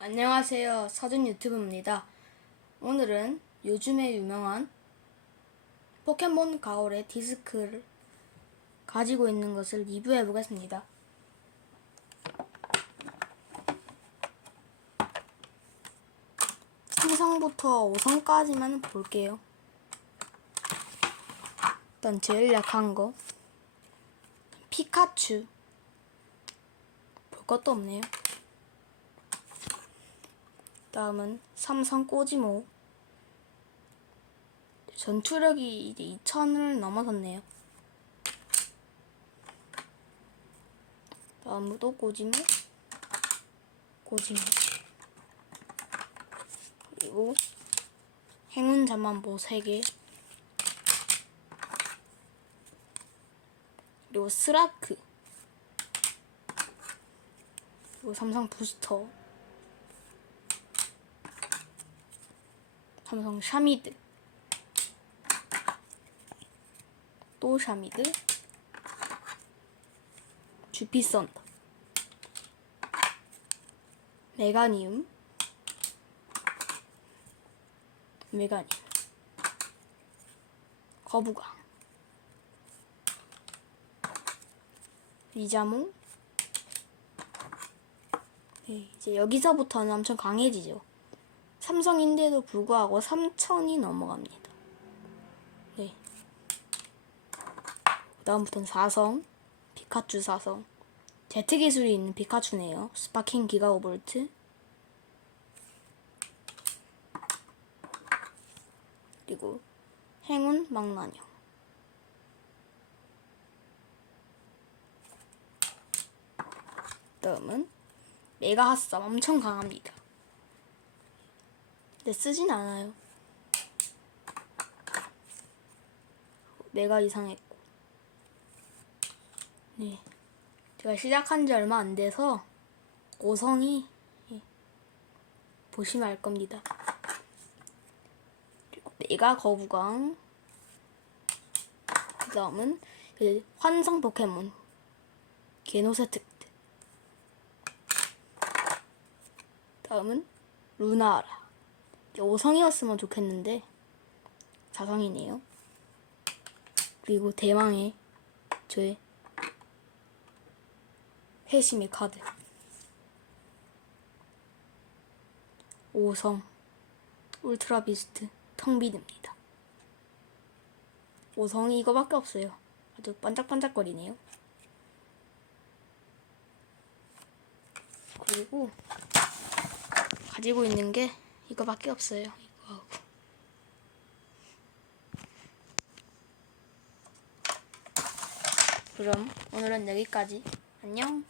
안녕하세요. 서준 유튜브입니다. 오늘은 요즘에 유명한 포켓몬 가오의 디스크를 가지고 있는 것을 리뷰해 보겠습니다. 삼성부터 5성까지만 볼게요. 일단 제일 약한 거 피카츄. 볼 것도 없네요. 다음은 삼성 꼬지모. 전투력이 이제 2000을 넘어섰네요. 다음으로 꼬지모. 그리고 행운 잠만보 3개. 그리고 스라크. 그리고 삼성 부스터. 삼성 샤미드. 또 샤미드. 주피선더. 메가니움. 거부강. 리자몽. 네, 이제 여기서부터는 엄청 강해지죠. 삼성인데도 불구하고 3000이 넘어갑니다. 네. 다음부터는 4성. 피카츄 4성. 제트 기술이 있는 피카츄네요. 스파킹 기가오볼트. 그리고 행운 망나뇽. 다음은 메가 핫삼. 엄청 강합니다. 근데 쓰진 않아요. 메가 이상했고. 네. 제가 시작한 지 얼마 안 돼서 5성이 보시면 알 겁니다. 그리고 메가 거부강. 그 다음은 환상 포켓몬 게노세트. 다음은 루나라. 5성이었으면 좋겠는데 4성이네요. 그리고 대망의 저의 회심의 카드 5성 울트라 비스트 텅비드입니다. 5성이 이거밖에 없어요. 아주 반짝반짝거리네요. 그리고 가지고 있는 게 이거밖에 없어요. 이거하고. 그럼 오늘은 여기까지. 안녕.